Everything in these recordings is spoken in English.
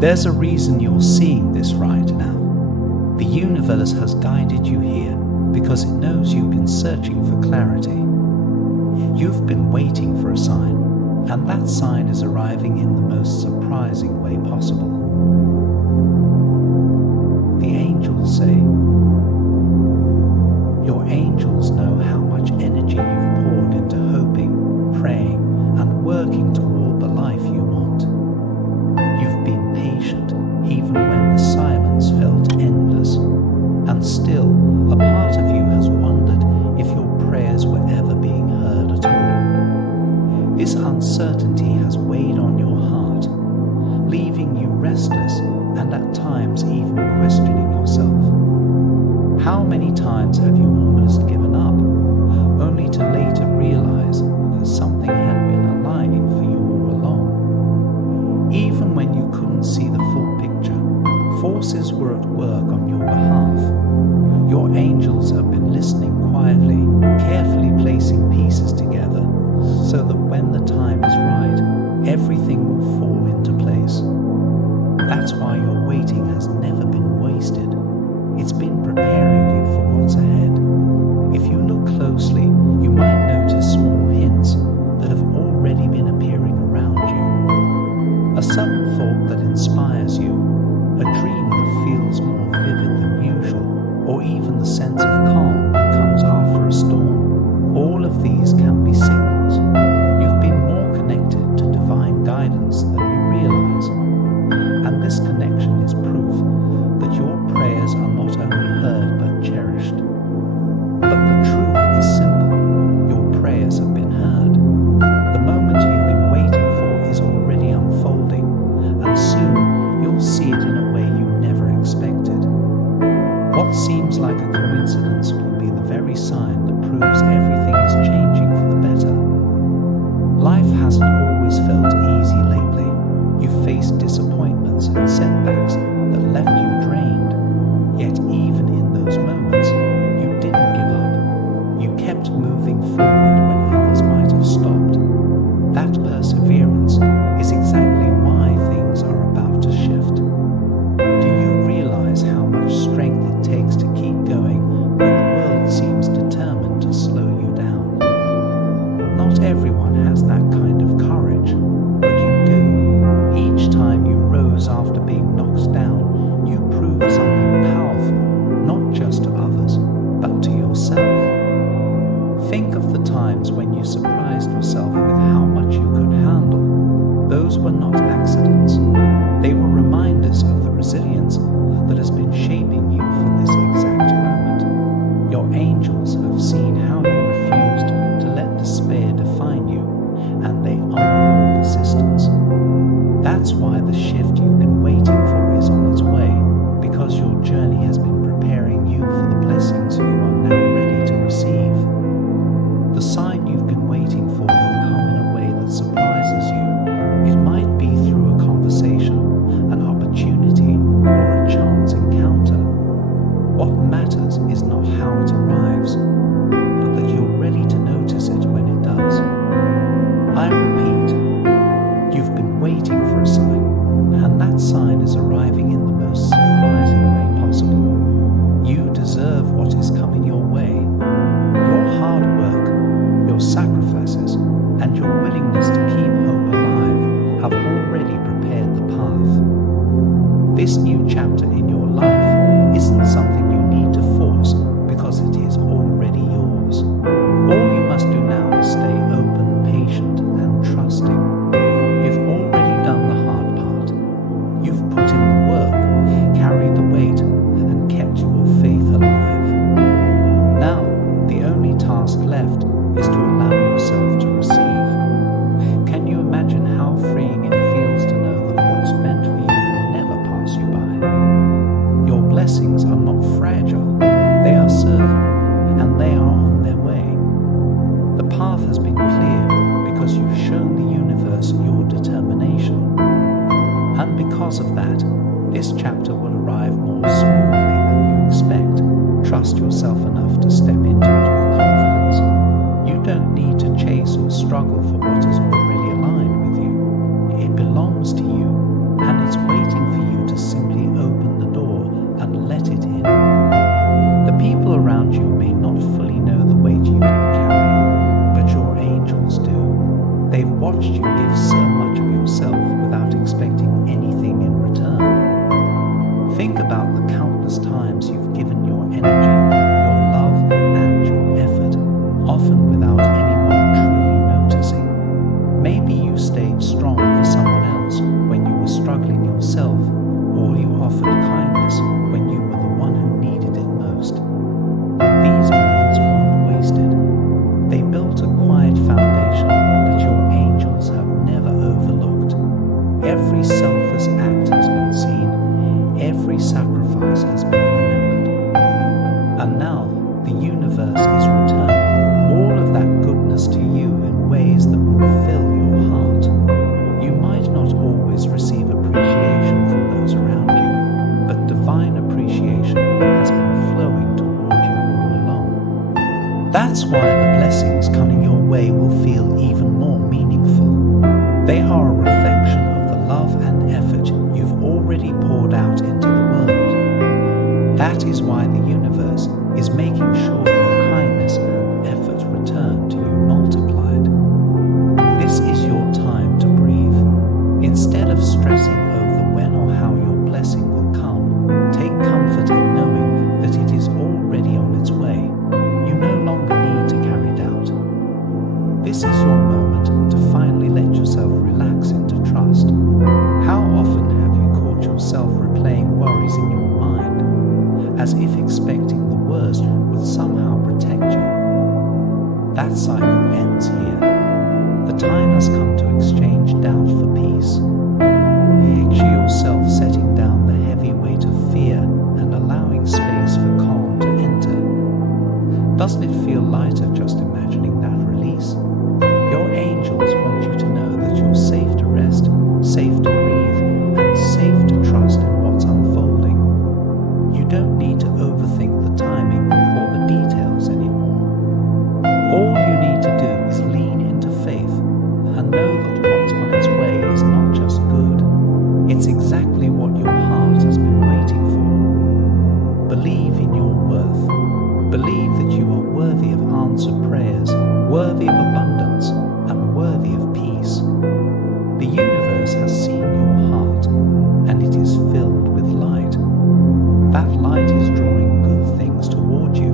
There's a reason you're seeing this right now. The universe has guided you here because it knows you've been searching for clarity. You've been waiting for a sign, and that sign is arriving in the most surprising way possible. The angels say, your angels know how much energy you've poured into hoping, praying, and working toward the life you want. You've been patient even when the silence felt endless, and still a part of you has wondered if your prayers were ever being heard at all. This uncertainty has weighed on your heart, leaving you restless and at times even questioning yourself. How many times have you almost given up, only to later realize that something had been aligning for you all along? Even when you couldn't see the full picture, forces were at work on your behalf. Your angels have been listening quietly, carefully placing pieces together so that when the time is right, everything will fall into place. That's why your waiting has never been wasted. It's been preparing you for what's ahead. If you look closely, you might notice small hints that have already been appearing around you. A sudden thought that inspires you, a dream that feels more vivid than usual, or even the sense of calm that comes after a storm. All of these can be signals. You've been more connected to divine guidance than you realize. And this connection is proof that your prayers are not only heard but cherished. But the truth is simple. Your prayers have been heard. The moment you've been waiting for is already unfolding, and soon you'll see it in a way you never expected. What seems like a coincidence will be the very sign that proves everything is changing for the better. Life hasn't always felt easy lately. You've faced disappointments and setbacks that left you drained. Yet even in those moments, you didn't give up. You kept moving forward when others might have stopped. That perseverance is exactly why things are about to shift. Do you realize how much strength it takes to keep going when the world seems determined to slow you down? Not everyone has that kind of courage, but you do. Each time you rose after being knocked down, you proved something powerful, not just to others, but to yourself. Think of the times when you surprised yourself with how much you could handle. Those were not accidents. They were reminders of the resilience that has been shaping you for this exact moment. Your angels have seen how you refused to let despair define you, and they honor your persistence. That's why the shift you've been waiting for is on its way, because your journey has been preparing you for the blessings you are now ready to receive. The sign you've been waiting for will come in a way that surprises you. It might be through a conversation, an opportunity, or a chance encounter. What matters is not how it arrives, but that you're ready to notice it when it does. I repeat, you've been waiting for a sign, and that sign is arriving in the most surprising way possible. You deserve what is coming your way. Your hard work, your sacrifices, and your willingness to keep hope alive have already prepared the path. This new chapter in your life isn't something you need to force because it is already yours. All you must do now is stay open, patient, and trusting. You've already done the hard part. You've put in the work, carried the weight, and kept your faith alive. Now, the only task left is to allow yourself to receive. Can you imagine how freeing it feels to know that what's meant for you will never pass you by? Your blessings are not fragile, they are certain, and they are on their way. The path has been cleared because you've shown the universe your determination. And because of that, this chapter will arrive more smoothly than you expect. Trust yourself enough to step into it with confidence. You don't need to chase or struggle for what is already aligned with you. It belongs to you. and it's waiting for you to simply open the door and let it in. The people around you may not fully know the weight you can carry, but your angels do. They've watched you give so much of yourself without expecting anything in return. Think about the countless times you've given your energy, your love, and your effort, often without anyone truly noticing. Maybe you stayed strong for someone else when you were struggling yourself, or you offered kindness when you were the one who needed it most. These moments weren't wasted. They built a quiet foundation that your angels have never overlooked. Every selfless act has been seen, every sacrifice has been remembered. And now the universe is returning all of that goodness to you in ways that will fill your heart. You might not always receive appreciation from those around you, but divine appreciation has been flowing toward you all along. That's why the blessings coming your way will feel even more meaningful. They are a reflection of the love and effort you've already poured out into the world. That is why the universe is making sure your kindness and effort return to you multiplied. This is your time to breathe. Instead of stressing over when or how your blessing will come, take comfort in knowing that it is already on its way. You no longer need to carry doubt. This is your moment to finally let yourself relax into trust. How often have you caught yourself replaying worries in your mind, as if expecting the worst would somehow protect you? That cycle ends here. The time has come to exchange doubt for peace. Picture yourself setting down the heavy weight of fear and allowing space for calm to enter. Doesn't it feel lighter just imagining that release? Your angels want you to know that you're safe to rest, safe to breathe, and safe to trust in what's unfolding. You don't need to overthink the timing or the details anymore. All you need to do is lean into faith and know that what's on its way is not just good. It's exactly what your heart has been waiting for. Believe in your worth. Believe that you are worthy of answered prayers, worthy of abundance, and worthy of peace. The universe has seen your heart, and it is filled with light. That light is drawing good things toward you,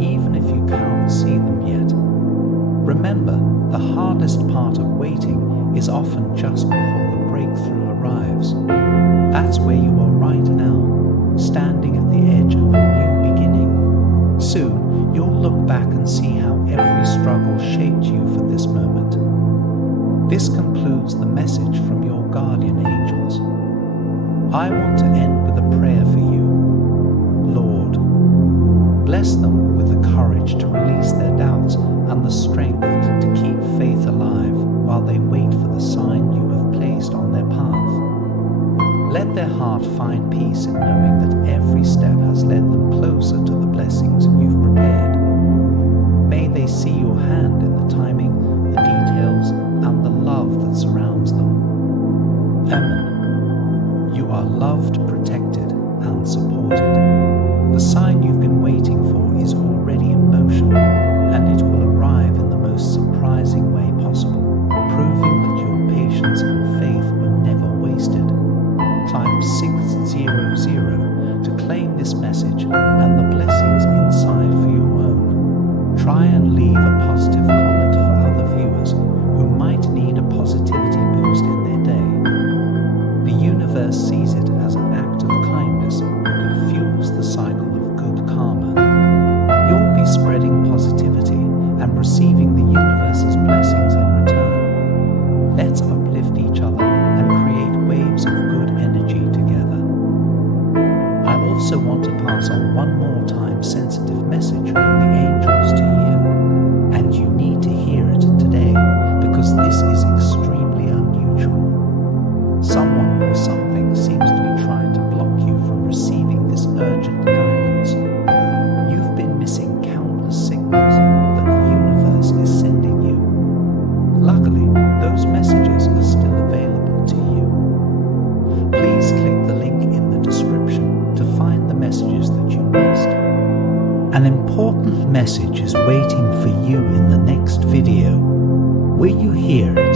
even if you can't see them yet. Remember, the hardest part of waiting is often just before the breakthrough arrives. That's where you are right now, standing at the edge of a new beginning. Soon, you'll look back and see how every struggle shaped you for this moment. This concludes the message from your guardian angels. I want to end with a prayer for you. Lord, bless them with the courage to release their doubts and the strength to keep faith alive while they wait for the sign you have placed on their path. Let their heart find peace in knowing that every step has led them closer to the blessings you've prepared. May they see your hand in the timing, the details, and the love that surrounds them. Amen. You are loved, protected, and supported. The sign you've been waiting for is already in motion, and it will arrive in the most surprising way possible, proving that your patience and faith were never wasted. Climb 600 to claim this message and the blessings inside for your own. Try and leave a positive comment for other viewers who might need a positivity boost in their day. The universe sees it as an act of kindness that fuels the cycle of good karma. You'll be spreading positivity and receiving the universe's blessings in return. Let's uplift each other and create waves of good energy together. I also want to pass on An important message is waiting for you in the next video. Will you hear it?